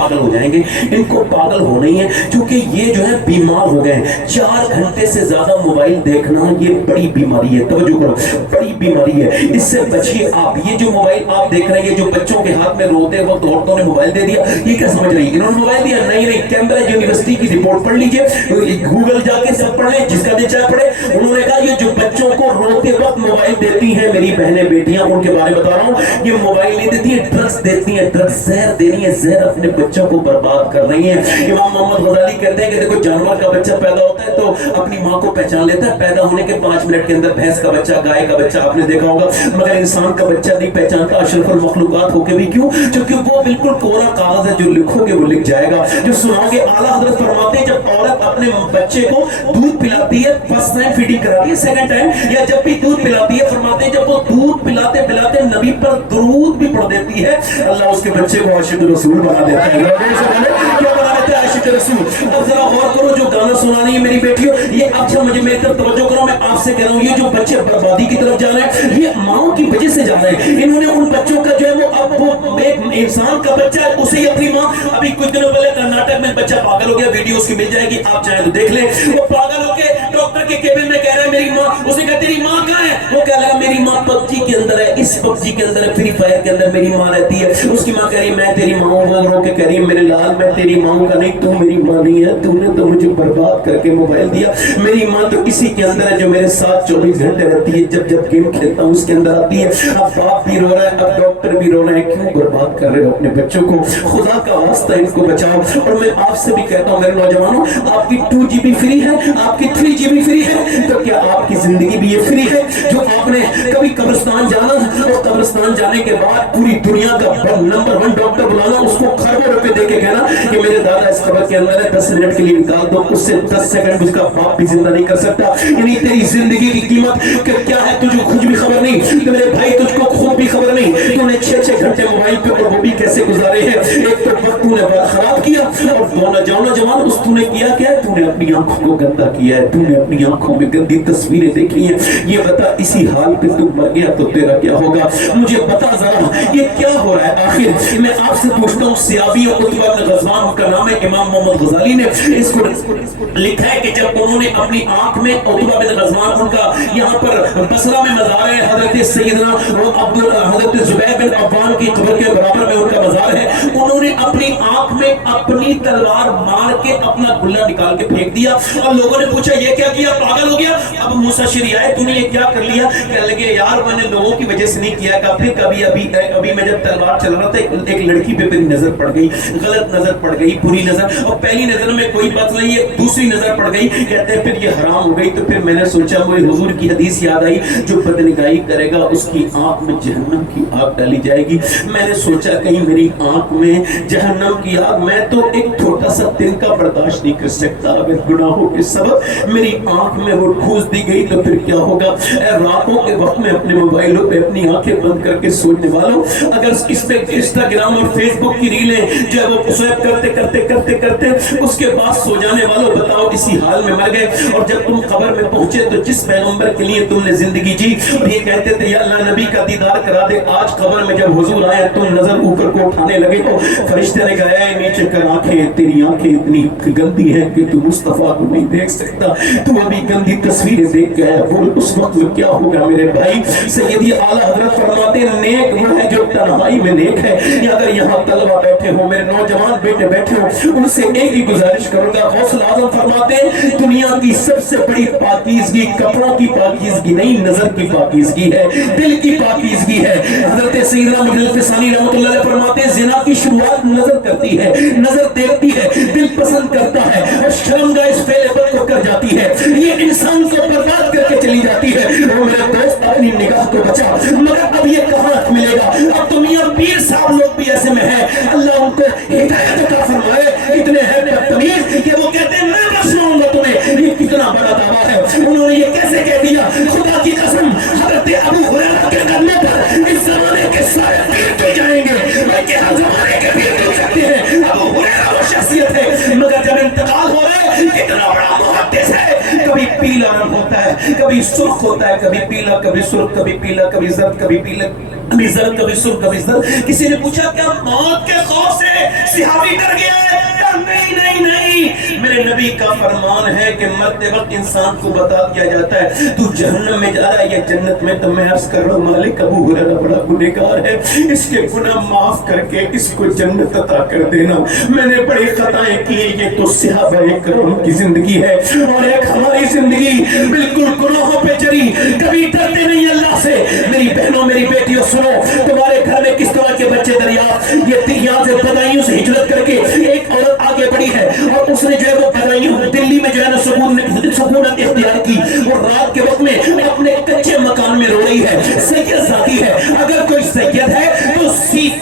पागल हो जाएंगे। इनको पागल होना ही है, क्योंकि ये जो है बीमार हो गए। 4 घंटे से ज्यादा मोबाइल देखना ये बड़ी बीमारी है, तवज्जो करो, बड़ी बीमारी है, इससे बचिए आप। ये जो मोबाइल आप देख रहे हैं, ये जो बच्चों के हाथ में रोते वक्त औरतों ने मोबाइल दे दिया, ये क्या समझ रही है? इन्होंने मोबाइल दिया? नहीं नहीं, कैम्ब्रिज यूनिवर्सिटी की रिपोर्ट पढ़ लीजिए, गूगल जाके सब पढ़ लें, जिसका भी चाहे पढ़े। उन्होंने कहा ये जो बच्चों को रोते वक्त मोबाइल देती हैं मेरी बहनें बेटियां, उनके बारे में बता रहा हूं, ये मोबाइल नहीं देती है, ड्रग्स देती है, ड्रग्स जहर दे रही है, जहर अपने बच्चों को बर्बाद कर रही है। इमाम मोहम्मद गजाली कहते हैं कि देखो, जानवर का बच्चा पैदा होता है तो अपनी माँ को पहचान लेता है, पैदा होने के 5 मिनट के अंदर भैंस का बच्चा, गाय का बच्चा आपने देखा होगा, मगर इंसान का बच्चा नहीं पहचानता, अशरफुल मखलूकात होके भी। क्यों? क्योंकि वो बिल्कुल कोरा कागज है, जो लिखोगे वो लिख जाएगा, जो सुनाओगे। आला हजरत फरमाते हैं जब औरत अपने बच्चे को दूध पिलाती है, फर्स्ट टाइम फीडिंग कराती है, सेकंड टाइम, या जब भी दूध पिलाती है, फरमाते हैं जब वो दूध पिलाते पिलाते नबी पर दुरूद भी पढ़ देती है, अल्लाह उसके बच्चे को आशिक रसूल बना देता है। क्या बना देता है? आशिक रसूल। अब जरा गौर करो, जो गाना सुना रही है मेरी बेटियों, ये अच्छा मुझे मेरी तरफ तवज्जो करो, मैं आपसे कह रहा हूँ, ये जो बच्चे बर्बादी की तरफ जा रहे हैं, ये माओ की वजह से जा रहे हैं। इन्होंने उन बच्चों का जो है वो, अब वो एक इंसान का बच्चा है, उसे ही अपनी माँ, अभी कुछ दिनों पहले कर्नाटक में बच्चा पागल हो गया, वीडियो उसकी मिल जाएगी, आप चाहे तो देख ले। वो पागल होके डॉक्टर के केबिन में कह रहा है मेरी माँ, उसे कहते तेरी माँ कहाँ है? वो कह रहा है मेरी माँ पबजी के अंदर है, इस पबजी के अंदर है, फ्री फायर के अंदर मेरी माँ रहती है। उसकी माँ कह रही है मैं तेरी माँ हूँ, वो रो के कह रही है मेरे लाल मैं तेरी माँ का नहीं, तू मेरी माँ नहीं है, तूने तो मुझे बर्बाद करके मोबाइल दिया। मेरी माँ तो इसी के अंदर है जो मेरे साथ 24 घंटे रहती है, जब जब गेम खेलता हूँ उसके अंदर आती है। अब बाप भी रो रहा है, अब डॉक्टर भी रो रहे हैं, क्यों बर्बाद कर रहे हो अपने बच्चों को? खुदा का वास्ता इनको बचाओ। और मैं आपसे भी कहता हूँ मेरे नौजवानों, आपकी 2 GB फ्री है, आपकी 3 GB फ्री है, तो क्या आपकी जिंदगी भी ये फ्री है? जो आपने कभी कब्रिस्तान जाना और कब्रिस्तान जाने के बाद पूरी दुनिया का नंबर 1 डॉक्टर बुलाना, उसको खरबों रुपए देके कहना कि मेरे दादा इस कब्र के अंदर है, 10 मिनट के लिए निकाल दो, उससे 10 सेकंड उसका बाप भी जिंदा नहीं कर सकता। यानी तेरी जिंदगी की कीमत क्या है तुझे खुद भी खबर नहीं, कि मेरे भाई तुझको खुद भी खबर नहीं, तूने 6-6 घंटे मोबाइल पे, और वो भी कैसे गुजारे हैं। एक तो वक्त तूने बड़ा खराब किया, और दोनों जवान उस तूने किया क्या है? तूने अपनी आंखों को गंदा किया है, तूने अपनी आंखों में गंदी तस्वीरें देखी हैं। ये बता, इसी हाल पे तू मर गया तो तेरा क्या होगा? मुझे बता जरा, ये क्या हो रहा है आखिर? मैं आपसे पूछता हूँ, सियाबी और उतबा बिन गज़वान, उनका नाम है, इमाम मोहम्मद गजाली ने इसको लिखा है कि जब उन्होंने अपनी आंख में, उतबा बिन गज़वान उनका यहाँ पर बसरा में मज़ार है, हजरत सैयदना हजरत जुबैर बिन अव्वान की कब्र के बराबर में उनका मज़ार है, उन्होंने अपनी आंख में अपनी तलवार मार के अपना गुल्ला निकाल के फेंक दिया। और लोगों ने पूछा ये क्या किया, पागल हो गया? अब मूसा शरी आए, तूने ये क्या कर लिया? कहने लगे यार मैंने लोगों की वजह से नहीं किया। फिर कभी अभी मैं जब तलवार चला रहा था, एक लड़की पे मेरी नजर पड़ गई, गलत नजर पड़ गई, बुरी नजर, और पहली नजर में कोई बात नहीं है, दूसरी नजर पड़ गई, कहते हैं फिर ये हराम हो गई। तो फिर मैंने सोचा, मुझे हुजूर की हदीस याद आई, जो बदनिगाही करेगा उसकी आंख में जहन्नम की आग डाली जाएगी। मैंने सोचा कहीं मेरी आंख में जहन्नम की आग, मैं तो एक छोटा सा तिनका बर्दाश्त नहीं कर सकता, अगर गुनाहों के सबब मेरी आंख में वो ठूस दी गई तो फिर क्या होगा? रातों के वक्त में अपने मोबाइलों पे अपनी आंखें बंद करके सोचने वालों, अगर इस पे इंस्टाग्राम और फेसबुक की रीलें जो है वो स्वैप करते करते करते करते उसके बाद सो जाने वालों, बताओ इसी हाल में मर गए। और जब तुम कब्र में पहुंचे तो जिस पैगंबर के लिए तुमने जिंदगी जी, ये कहते थे या अल्लाह नबी का दीदार करा दे, आज कब्र में जब हुजूर आए तुम नजर ऊपर को उठाने लगे तो फरिश्ते ने कहा नीचे कर आंखें, तेरी आंखें इतनी गंदी है कि तू मुस्तफा को नहीं देख सकता, तू अभी गंदी तस्वीरें देख गया। बोल उस वक्त में क्या होगा मेरे भाई? सैयदी आला हजरत फरमाते हैं नेक वो है जो तन्हाई में नेक है। या अगर यहाँ तलबा बैठे हो, मेरे नौजवान बेटे बैठे हो, उनसे एक ही गुजारिश करूंगा, गौसुल आज़म फरमाते हैं दुनिया की सबसे बड़ी पाकीज़गी कपड़ों की पाकीज़गी नहीं, नजर की पाकीज़गी है, दिल की पाकीज़गी है। हजरत सैयदना मुहम्मद फ़सानी रहमतुल्लाह अलैह फरमाते हैं जिना की शुरुआत नजर करती है, नजर देखती है, दिल पसंद करता है, और शर्मगाह इस फेले पर को कर जाती है, ये इंसान को बर्बाद करके चली जाती है। वो मेरे दोस्त अपनी निगाह को बचा, मगर अब ये कहाँ मिलेगा? अब तो मियां पीर साहब लोग भी ऐसे में है, अल्लाह उनको हिदायत अता फरमाए। इतने हैं बदतमीज कि वो कहते हैं मैं बख्शूंगा तुम्हें। ये कितना बड़ा दावा है, उन्होंने ये कैसे कह दिया? खुदा की कसम, हजरत अबू हुरैरा के कदमों पर इस जमाने के सारे पीर तो जाएंगे, बल्कि हर जमाने के पीर तो सकते हैं। अबू हुरैरा वो शख्सियत है, मगर जब इंतकाल हो रहा है, कितना बड़ा मुहद्दिस है, कभी पीला रंग होता है, कभी सुर्ख होता है, कभी पीला, कभी सुर्ख, कभी पीला, कभी जर्द, कभी पीला, कभी जर कभी सुर कभी जर। किसी ने पूछा क्या मौत के खौफ से सिहाबी डर गया है? नहीं नहीं नहीं, मेरे नबी का फरमान है कि मरते वक्त इंसान को बता दिया जाता है तू जहन्नम में जा रहा है या जन्नत में। तो मैं अर्ज कर रहा हूँ मालिक अबू हुरैरा बड़ा गुनहगार है, इसके गुनाह माफ करके इसको जन्नत अता कर देना। मैंने बड़ी खताएं की, ये तो सहाबा किराम की जिंदगी है और एक हमारी जिंदगी बिल्कुल गुनाहों पे जरी, कभी डरते नहीं अल्लाह से। मेरी बहनों मेरी बेटियों सुनो, तुम्हारे घर में किस तरह के बच्चे दरिया ये यहाँ से बदायूं से हिजरत करके एक औरत आगे बढ़ी है और उसने जो है वो बदायूं दिल्ली में जो है ना सुकूनत इख्तियार की। वो रात के वक्त में अपने कच्चे मकान में रो रही है। सैयद जाती है, अगर कोई सैयद है तो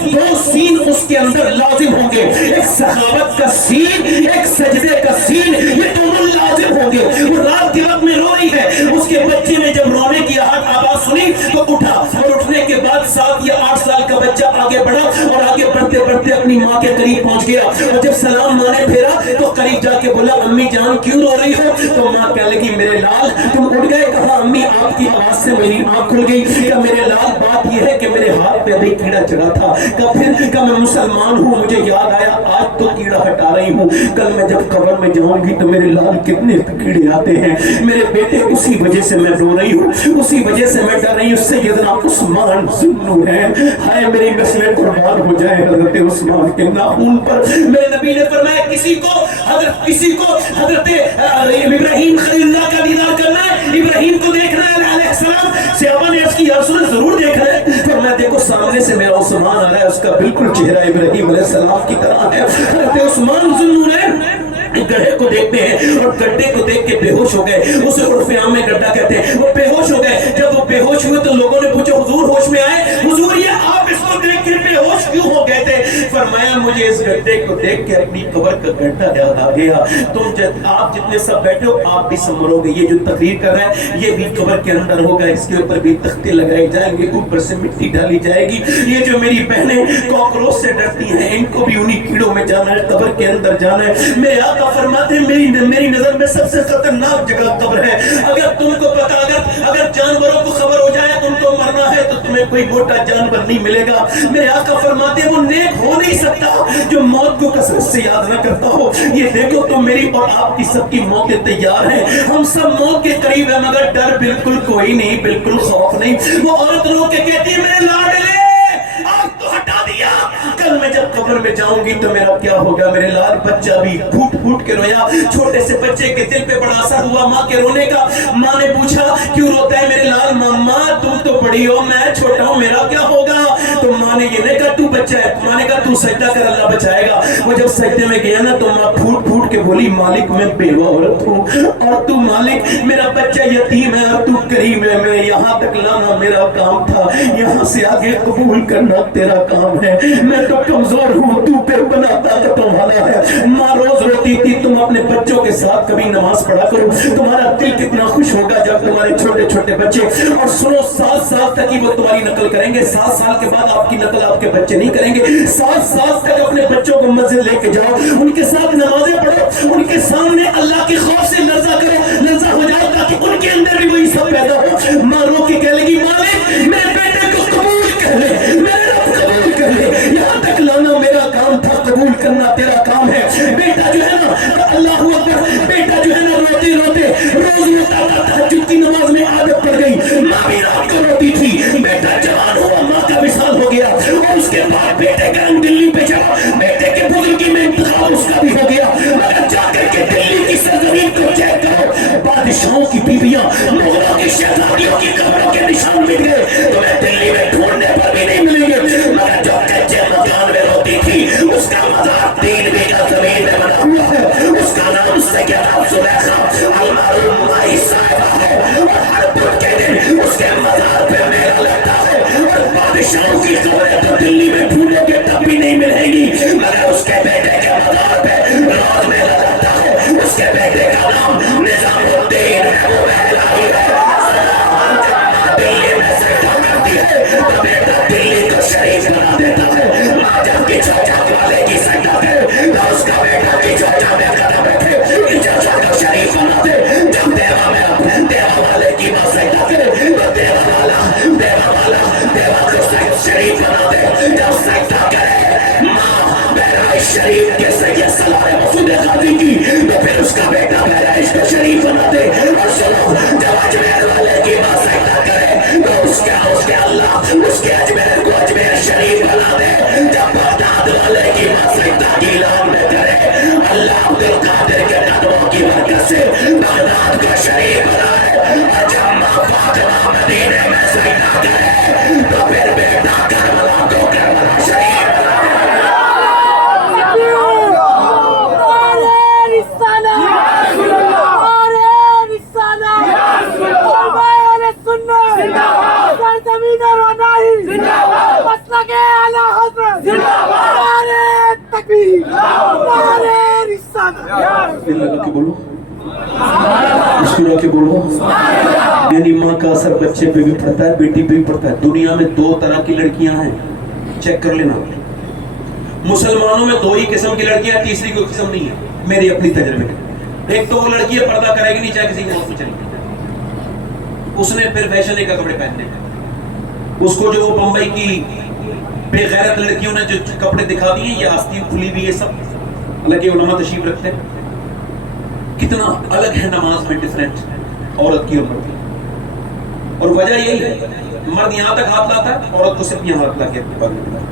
दो सीन उसके अंदर लाजिम होंगे, एक सखावत का सीन, एक सजदे का सीन, ये दोनों लाजिम होंगे। वो रात के वक्त में रो रही है, उसके बच्चे ने जब रोने की आवाज सुनी तो उठा और उठने के बाद 7 या 8 साल का बच्चा आगे बढ़ा और आगे बढ़ते बढ़ते अपनी माँ के करीब पहुंच गया और जब सलाम माँ ने फेरा तो करीब जाके बोला अम्मी जान क्यों रो रही हो? तो माँ कहने लगी मेरे लाल तुम उठ गए? कहा अम्मी आपकी आवाज से मेरी आंख खुल गई। क्या मेरे लाल बात यह है कि मेरे हाथ पे अभी कीड़ा चढ़ा था। कब फिर कब मैं मुसलमान हूँ, मुझे याद आया आज तो कीड़ा हटा रही हूँ, कल मैं जब कब्र में जाऊंगी तो मेरे लाल कितने कीड़े आते हैं। मेरे बेटे उसी वजह से मैं रो रही हूँ, उसी वजह से मैं डर रही हूँ। सैयदना उस्मान ज़ुन्नूरैन है, हाय मेरी नस्लें कुर्बान हो जाए हजरत उस्मान के नाखून पर। मेरे नबी ने फरमाया किसी को हजरत इब्राहिम खलीलुल्लाह का दीदार करना है, इब्राहिम को देखना है अलैहिस्सलाम। सहाबा ने अर्ज़ की या रसूल जरूर देखना है। तो मैं देखो सामने से मेरा उस्मान आ रहा है, उसका बिल्कुल चेहरा इब्राहिम अलैहिस्सलाम की तरह है। हजरत उस्मान ज़ुन्नूरैन गड्ढे को देखते हैं और गड्ढे को देख के बेहोश हो गए। उसे उर्फ़े आम में गड्ढा कहते हैं। वो बेहोश हो गए। जब वो बेहोश हुए तो लोगों ने पूछा हुजूर होश में आए? हुजूर ये आप इसको देख के बेहोश क्यों हो गए थे? फरमाया मुझे इस गड्ढे को देख के अपनी कब्र का गड्ढा याद आ गया। आप जितने सब बैठे हो आप भी समरोगे। ये जो तकरीर कर रहे हैं ये भी कब्र के अंदर होगा, इसके ऊपर भी तख्ते लगाए जाएंगे, ऊपर से मिट्टी डाली जाएगी। ये जो मेरी बहनें कॉकरोच से डरती हैं इनको भी उन्हीं कीड़ों में जाना है, कब्र के अंदर जाना है। मेरे आका फरमाते हैं मेरी नजर में सबसे खतरनाक जगह कब्र है। अगर तुमको पता अगर जानवरों को खबर हो जाए तुमको मरना है तो तुम्हें कोई मोटा जानवर नहीं मिलेगा। मेरे आका फरमाते हैं वो नेक हो नहीं सकता जो मौत को कसरत से याद न करता हो। ये देखो तो मेरी और आपकी सबकी मौतें तैयार हैं, हम सब मौत के करीब हैं मगर डर बिल्कुल कोई नहीं, बिल्कुल खौफ नहीं। वो औरत रो के कहती है मेरे लाडले आज तो हटा दिया, कल मैं जब कब्र में जाऊंगी तो मेरा क्या होगा? मेरे लाल बच्चा भी फूट फूट के रोया। छोटे से बच्चे के दिल पे बड़ा असर हुआ माँ के रोने का। माँ ने पूछा क्यों रोता है मेरे लाल? मम्मा तुम तो बड़ी हो मैं छोटा हूँ, मेरा क्या होगा? तो माँ ने ये नहीं कहा तू बच्चा है, माँ ने कहा तू सजदा कर अल्लाह बचाएगा। वो जब सजदे में गया ना तो माँ फूट फूट के बोली मालिक मैं बेवा औरत हूँ और तू मालिक मेरा बच्चा यतीम है और तू करीम है, मैं यहाँ तक लाना मेरा काम था, यहाँ से आगे कबूल करना तेरा काम है। मैं तो कमजोर हूँ, तू फिर बना ताकतों वाला है। माँ रोज रोती थी तुम अपने बच्चों के साथ कभी नमाज पढ़ा करो, तुम्हारा दिल कितना खुश होगा जब तुम्हारे छोटे छोटे बच्चे, और सुनो 7 साल तक ही वो तुम्हारी नकल करेंगे, 7 साल के बाद आपकी नकल आपके बच्चे नहीं करेंगे। 7 साल तक अपने बच्चों को मस्जिद लेके जाओ, उनके साथ नमाजें पढ़ो, उनके सामने अल्लाह के खौफ से लर्जा करो, लर्जा हो जाओ ताकि उनके अंदर भी वही सब पैदा हो। माँ रो के कह लेगी मालिक मेरे बेटे को कबूल कर ले, मेरे रब कबूल कर ले, यहाँ तक लाना मेरा काम था, कबूल करना तेरा काम है। बेटा जो है ना अल्लाह अकबर, बेटा जो है ना रोते रोते रोज रोता था, तहज्जुद की नमाज में आदत पड़ गई, माँ भी रात को रोती थी। बेटा जवान हुआ माँ का मिसाल हो गया और उसके बाद बेटे का रंग दिल्ली पे चढ़ा, बेटे के बुजुर्गी में इंतकाल उसका भी हो गया। मगर जाकर के दिल्ली की सरजमीन को चेक करो, बादशाहों की बीवियां, मुगलों की शहजादियों की कब्रों के निशान मिट गए, तुम्हें दिल्ली में ढूंढने पर भी नहीं मिलेंगे। मगर जो कच्चे मकान में रोती थी उसका मजार 3 बीघा जमीन में बना हुआ है, उसका नाम सैयदा सुलेखा अलमरूम माई साहिबा है और हर बुध के दिन उसके मजार पे मेला लगता है। और बादशाहों की कब्रें तो दिल्ली में ढूंढोगे तब भी नहीं मिलेंगी, मगर उसके बेटे के मजार पे रोज मेला लगता है। उसके बेटे का नाम निजामुद्दीन है, वो इलाही है। दिल्ली में सजदा करती है तो बेटा दिल्ली को शरीफ बना देता है। माँ जब की चौचा वाले की सजदा करे तो उसका बेटा की चौचा में कदम रखे कि चौचा का शरीफ کے سید سلام مسعود غازی کی تو پھر اس کا بیٹا پیدائش کا شریف بنا دے. اور سنو جب اجمیر والے کی ماں سجدہ کرے تو اس کے اللہ اس کے اجمیر کو اجمیر شریف بنا دے. جب بغداد والے کی ماں سجدہ کی اعلان میں کرے اللہ عبد القادر کے قدموں کی برکت سے بغداد کو شریف بنائے. اور جب ماں فاطمہ مدینے میں سجدہ کرے تو پھر بیٹا کربلا کو کربلا شریف بنائے. بولو مسکرا کے بولو. یعنی ماں کا اثر بچے پہ بھی پڑتا ہے, بیٹی پہ بھی پڑتا ہے. دنیا میں دو طرح کی لڑکیاں ہیں, چیک کر لینا. مسلمانوں میں دو ہی قسم کی لڑکیاں, تیسری کوئی قسم نہیں ہے میری اپنی تجربے میں. ایک تو وہ لڑکی پردہ کرے گی نہیں چاہے کسی کے ہاتھ میں چلے گی, اس نے پھر فیشن کا کپڑے پہننے. اس کو جو وہ بمبئی کی بے غیرت لڑکیوں نے جو کپڑے دکھا دیے, یہ آستین کھلی ہوئی, یہ سب حالانکہ علماء تشریف رکھتے ہیں. کتنا الگ ہے نماز میں ڈیفرنٹ عورت کی اور مرد کی. اور وجہ یہی ہے مرد یہاں تک ہاتھ لاتا ہے, عورت کو صرف یہاں ہاتھ لا کے پکڑنا ہے.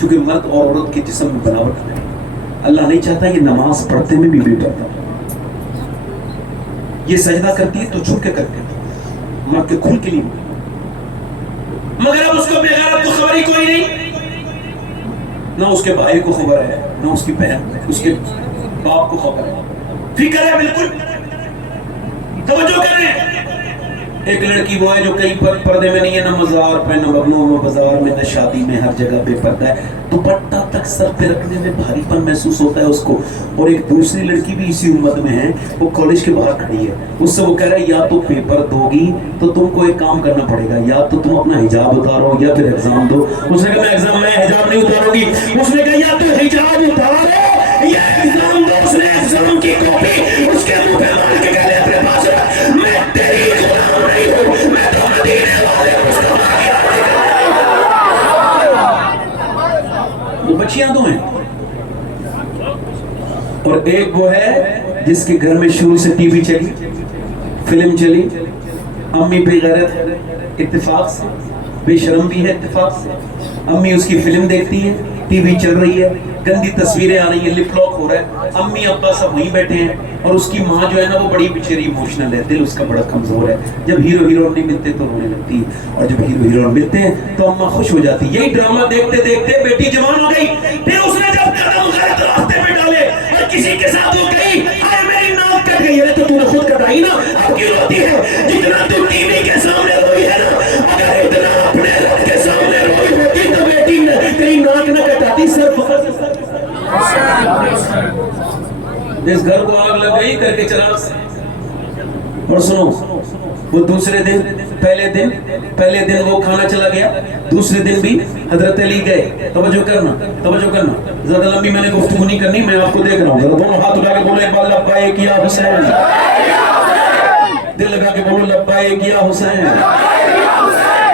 چونکہ مرد اور عورت کے جسم میں بناوٹ ہے. اللہ نہیں چاہتا یہ نماز پڑھتے میں بھی پڑھتا. یہ سجدہ کرتی ہے تو چھپ کے کرتی ہے, مرد کے کھل کے لیے. مگر اب اس کو بے غیرت کو خبر ہی کوئی نہیں, نہ اس کے بھائی کو خبر ہے, نہ اس کی بہن, اس کے باپ کو خبر ہے. فکر ہے بالکل, توجہ کریں. ایک لڑکی وہ ہے جو کئی پردے میں نہیں ہے, نہ مزار پہ, نہ مبنوں میں, بازار میں, نہ شادی میں, ہر جگہ بے پردہ ہے. دوپٹہ تک سر پہ رکھنے میں بھاری پن محسوس ہوتا ہے اس کو. اور ایک دوسری لڑکی بھی اسی امت میں ہے, وہ کالج کے باہر کھڑی ہے. اس سے وہ کہہ رہا ہے یا تو پیپر دو گی تو تم کو ایک کام کرنا پڑے گا, یا تو تم اپنا حجاب اتارو یا پھر ایگزام دو. اس نے کہا میں حجاب نہیں اتاروں گی. اس نے کہا یا تو حجاب اتارو یا ایگزام دو. اس نے ایگزام کی کاپی اس کے منہ پہ مار کے کہہ اپنے پاس رکھ, میں تیری غلام نہیں ہوں, میں تو مدینے والے مصطفیٰ کی بچیاں دو ہیں. اور ایک وہ ہے جس کے گھر میں شروع سے ٹی وی چلی, فلم چلی, امی بے غیرت اتفاق سے, بے شرم بھی ہے اتفاق سے. امی اس کی فلم دیکھتی ہیں, ٹی وی چل رہی ہے, گندی تصویریں آ رہی ہیں, لپ لاک ہو رہا ہے, امی ابا سب وہیں بیٹھے ہیں. اور اس کی ماں جو ہے نا وہ بڑی بیچاری ایموشنل ہے, دل اس کا بڑا کمزور ہے. جب ہیرو ہیروئن نہیں ملتے تو رونے لگتی ہے, اور جب ہیرو ہیروئن ملتے ہیں تو اماں خوش ہو جاتی. یہی ڈرامہ دیکھتے دیکھتے بیٹی جوان ہو گئی. پھر اس نے جب قدم غلط راستے پہ ڈالے اور کسی کے ساتھ وہ گئی, اے میری ناک کٹ گئی. ارے تو نے خود کٹائی نا, اب کیوں روتی ہے؟ جتنا تو ٹی وی کے سامنے روئی ہے نا, اگر اتنا اپنے رب کے سامنے روئی ہوتی تو بیٹی تیری ناک نہ کٹاتی. سر فخر سے سر اس گھر کو آگ لگ گئی کر کے چراغ سے. اور سنو وہ دوسرے دن پہلے دن وہ کھانا چلا گیا, دوسرے دن بھی حضرت علی گئے. توجہ کرنا, زیادہ لمبی میں نے گفتگو نہیں کرنی, میں آپ کو دیکھ رہا ہوں. ذرا دونوں ہاتھ اٹھا کے بولے ایک بار لبیک یا حسین, دل لگا کے بولو لبیک یا حسین.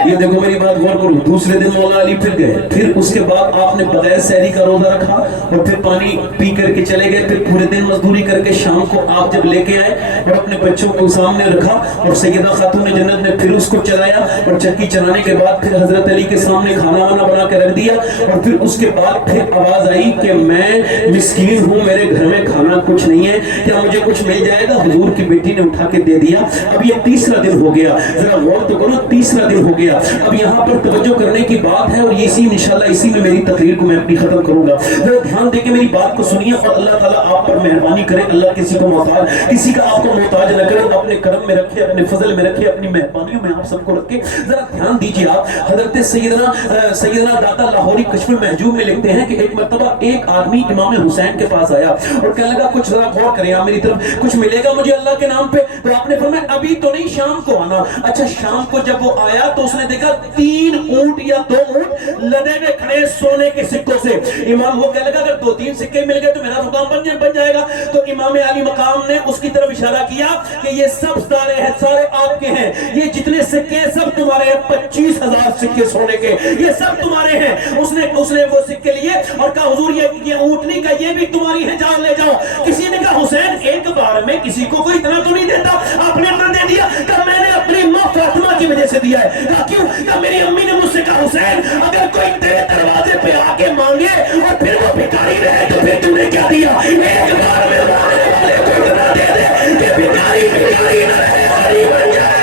یہ دیکھو میری بات غور کرو. دوسرے دن مولا علی پھر گئے, پھر اس کے بعد آپ نے بغیر سحری کا روزہ رکھا اور پھر پانی پی کر کے چلے گئے. پھر پورے دن مزدوری کر کے شام کو آپ جب لے کے آئے اور اپنے بچوں کو سامنے رکھا, اور سیدہ خاتون جنت نے پھر اس کو چلایا, اور چکی چلانے کے بعد پھر حضرت علی کے سامنے کھانا وانا بنا کے رکھ دیا. اور پھر اس کے بعد پھر آواز آئی کہ میں مسکین ہوں, میرے گھر میں کھانا کچھ نہیں ہے, کیا مجھے کچھ مل جائے گا؟ حضور کی بیٹی نے اٹھا کے دے دیا. اب یہ تیسرا دن ہو گیا, ذرا غور تو کرو, تیسرا دن ہو گیا. اب یہاں پر توجہ کرنے کی بات ہے, اور انشاءاللہ اسی میں میری تقریر کو میں اپنی ختم کروں گا. ذرا دھیان دے کے میری بات کو سنیے, اور اللہ تعالیٰ آپ پر مہربانی کرے. اللہ کسی کا آپ کو محتاج نہ کرے, اپنے کرم میں رکھے, اپنے فضل میں رکھے, اپنی مہربانیوں میں آپ سب کو رکھے. ذرا دھیان دیجیے آپ. حضرت سیدنا داتا لاہوری کشف المحجوب میں لکھتے ہیں کہ ایک مرتبہ ایک آدمی امام حسین کے پاس آیا اور کہنے لگا کچھ ذرا غور کریں, میری طرف کچھ ملے گا مجھے اللہ کے نام پہ؟ تو آپ نے فرمایا ابھی تو نہیں, شام کو آنا. اچھا شام کو جب وہ آیا تو اس نے نے دیکھا 3 اونٹ یا 2 اونٹ لدے ہوئے کھڑے سونے کے سکوں سے. امام وہ کہنے لگا اگر 2-3 سکے مل گئے تو میرا مقام بن جائے گا. تو امام علی مقام نے اس کی طرف اشارہ کیا کہ یہ سب سارے آپ کے ہیں, یہ جتنے سکے سب تمہارے ہیں, 25,000 سکے سونے کے, یہ سب تمہارے ہیں. اس نے وہ سکے لیے اور کہا حضور یہ اونٹنی کا یہ بھی تمہاری ہے, جان لے جاؤ. کسی نے کہا حسین ایک بار میں کسی کو کوئی اتنا تو نہیں دیتا, آپ نے اتنا دے دیا. کہا میں نے اپنی ماں فاطمہ کی وجہ سے دیا ہے. کہا کیوں؟ کہا میری امی نے مجھ سے کہا حسین اگر کوئی تیرے دروازے پہ آ کے مانگے اور پھر وہ بھکاری رہے تو پھر تم نے کیا دیا؟ ایک بار میں مانگنے والے کو اتنا دے دے کہ بھکاری نہ رہے, غریب بن جائے.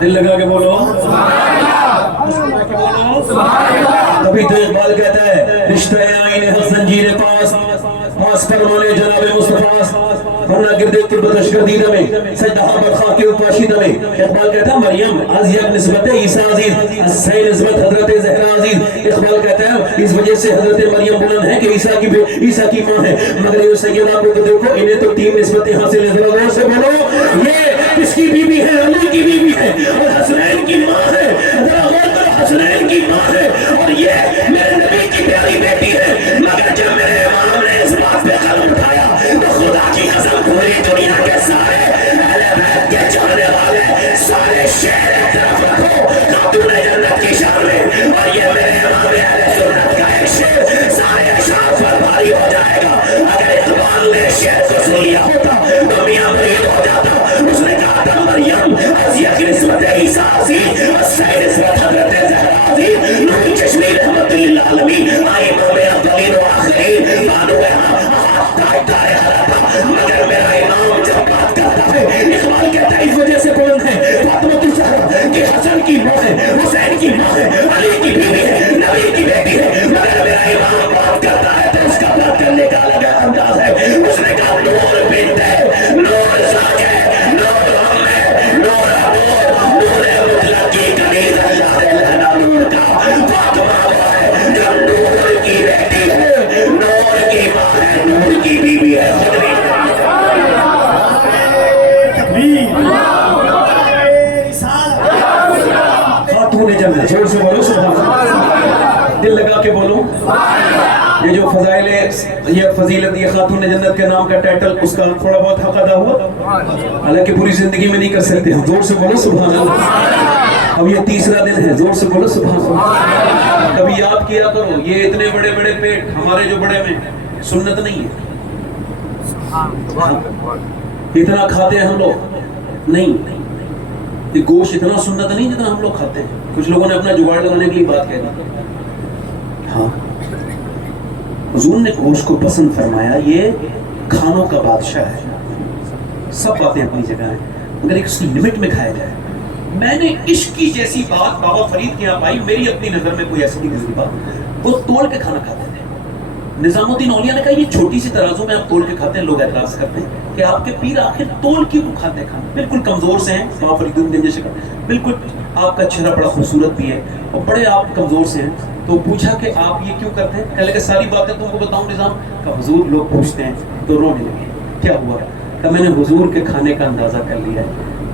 دل لگا کے بولو تبھی تو اقبال کہتا ہے رشتہ آئین حسن زنجیر پاس فرمانے جناب مصطفیٰ ورنہ گردے کی بدش گردیدہ میں سجدہ برخواہ کے پاشیدہ میں. اقبال کہتا ہے مریم از یک نسبت عیسیٰ عزیز سی نسبت حضرت زہرا عزیز. اقبال کہتا ہے اس وجہ سے حضرت مریم بلند ہے کہ عیسیٰ کی ماں ہے, مگر یہ سیدہ کو تو دیکھو انہیں تو 3 نسبتیں حاصل ہیں. ذرا سے بولو یہ کس کی بیوی ہے؟ علی کی بیوی ہے اور حسنین کی ماں ہے. ذرا غور کرو, حسنین کی ماں ہے اور یہ میرے نبی کی پیاری بیٹی ہے. مگر جب میرے امام نے اس بات پہ قلم اٹھایا تو خدا کی قسم پوری دنیا کے سارے اہل بیت کے چاہنے والے سارے شہر ایک طرف رکھو خاتون جنت کی شان میں, اور یہ میرے امام اہل سنت کا ایک شعر سارے اشعار پر بھاری ہو جائے گا. اگر اقبال نے شعر کو سن لیا ہوتا تو میاں مرید ہو جاتا. اس نے کہا تھا مریم از یک نسبت عیسیٰ عزیز سی نسبت حضرت زہرا عزیز نوری چشمی رحمت للعالمین آئی امام اولین و آخرین بانو مگر میرا امام جب بات کرتا ہے اقبال کہتا ہے اس وجہ سے بلند ہے فاطمہ کی زہرا کہ حسن کی ماں ہے, حسین کی ماں ہے, علی کی بیوی ہے, نبی کی بیٹی ہے. مگر میرا امام بات کرتا ہے تو اس کا بات کرنے کا الگ انداز ہے. اس نے کہا نور بنت ہے, نور ذات ہے, نور ہم ہے, نور نور مطلق کی کنیز اللہ لہنا نور کا فاطمہ ہے جو نور کی بیٹی ہے, نور کی ماں ہے, نور کی بیوی ہے. خاتون جنت, زور سے بولو سبحان اللہ, دل لگا کے بولو. یہ جو فضائل یہ فضیلت یہ خاتون جنت کے نام کا ٹائٹل اس کا تھوڑا بہت حق ادا ہوا, حالانکہ پوری زندگی میں نہیں کر سکتے ہم. زور سے بولو سبحان اللہ. اب یہ 3را دن ہے, زور سے بولو سبحان اللہ. کبھی یاد کیا کرو یہ اتنے بڑے بڑے پیٹ ہمارے جو بڑے میں سنت نہیں ہے, اتنا کھاتے ہیں ہم لوگ نہیں, یہ گوشت اتنا سنت نہیں جتنا ہم لوگ کھاتے ہیں. کچھ لوگوں نے اپنا جگاڑ لگانے کے لیے بات کہہ دی. ہاں حضور نے گوشت کو پسند فرمایا, یہ کھانوں کا بادشاہ ہے. سب باتیں اپنی جگہ ہیں مگر ایک اس کی لمٹ میں کھایا جائے. میں نے عشق کی جیسی بات بابا فرید کے یہاں پائی, میری اپنی نظر میں کوئی ایسی نہیں گزری بات. وہ توڑ کے کھانا کھاتے تھے. نظام الدین اولیاء نے کہا یہ چھوٹی سی ترازو میں آپ توڑ کے کھاتے ہیں. لوگ اعتراض کرتے ہیں کہ آپ کے پیر آخر توڑ کیوں کھاتے ہیں کھانا, بالکل کمزور سے ہیں. بابا فرید الدین جیسے بالکل آپ کا چہرہ بڑا خوبصورت بھی ہے اور بڑے آپ کمزور سے ہیں. تو پوچھا کہ آپ یہ کیوں کرتے ہیں؟ کہنے لگے ساری باتیں تم کو بتاؤں نظام کا. حضور لوگ پوچھتے ہیں تو رونے لگے. کیا ہوا؟ کہ میں نے حضور کے کھانے کا اندازہ کر لیا ہے,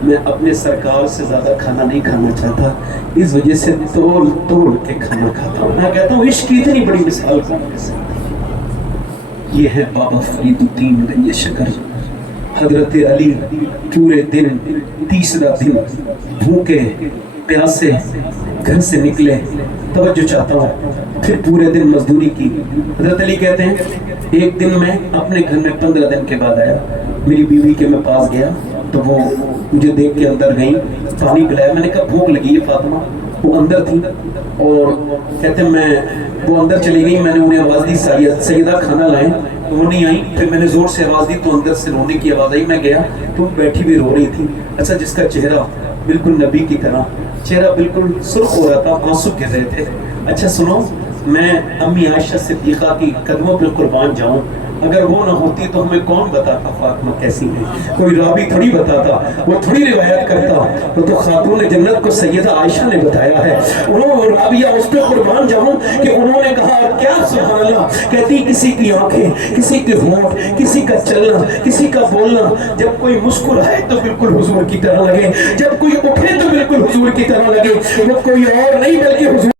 میں اپنے سرکار سے زیادہ کھانا نہیں کھانا چاہتا, اس وجہ سے توڑ توڑ کے کھانا کھاتا ہوں. میں کہتا ہوں عشق کی اتنی بڑی مثال کون دے سکتا. یہ ہے بابا فرید الدین گنج شکر. حضرت علی پورے دن 3را دن بھوکے پیاسے گھر سے نکلے. توجہ چاہتا ہوں, پھر پورے دن مزدوری کی. حضرت علی کہتے ہیں ایک دن میں اپنے گھر میں 15 دن کے بعد آیا. میری بیوی کے میں پاس گیا تو وہ مجھے دیکھ کے اندر گئی, پانی پلایا. میں نے کہا بھوک لگی ہے فاطمہ. وہ اندر تھی اور کہتے ہیں وہ اندر چلی گئی. میں نے انہیں آواز دی سیدہ کھانا لائیں, تو وہ نہیں آئی. پھر میں نے زور سے آواز دی تو اندر سے رونے کی آواز آئی. میں گیا تو بیٹھی بھی رو رہی تھی. اچھا جس کا چہرہ بالکل نبی کی طرح, چہرہ بالکل سرخ ہو رہا تھا, آنسو گر رہے تھے. اچھا سنو, میں امی عائشہ صدیقہ کی قدموں پر قربان جاؤں, اگر وہ نہ ہوتی تو ہمیں کون بتاتا فاطمہ کیسی ہے؟ کوئی راوی تھوڑی بتاتا، وہ تھوڑی روایت کرتا، وہ تو خاتون جنت کو سیدہ عائشہ نے بتایا ہے۔ انہوں راویہ اس پہ قربان جاؤں کہ انہوں نے کہا اور کیا سبحان اللہ، کہتی کسی کی آنکھیں، کسی کے ہونٹ، کسی کا چلنا، کسی کا بولنا، جب کوئی مسکرائے تو بالکل حضور کی طرح لگے، جب کوئی اٹھے تو بالکل حضور کی طرح لگے، وہ کوئی اور نہیں بلکہ حضور